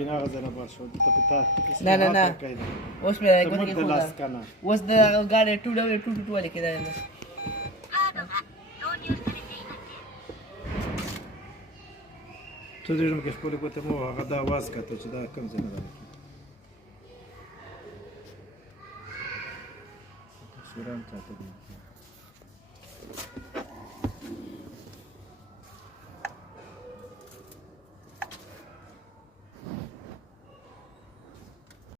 بنا غزنه باشو ته پتا نه اوس مې راګو کې خو لاس کنه اوس د ګاډي ټو لیکي دا نه ته دې نو کې خپل کوته مو هغه دا आवाज کته چې دا کم ځای نه ده سوران ته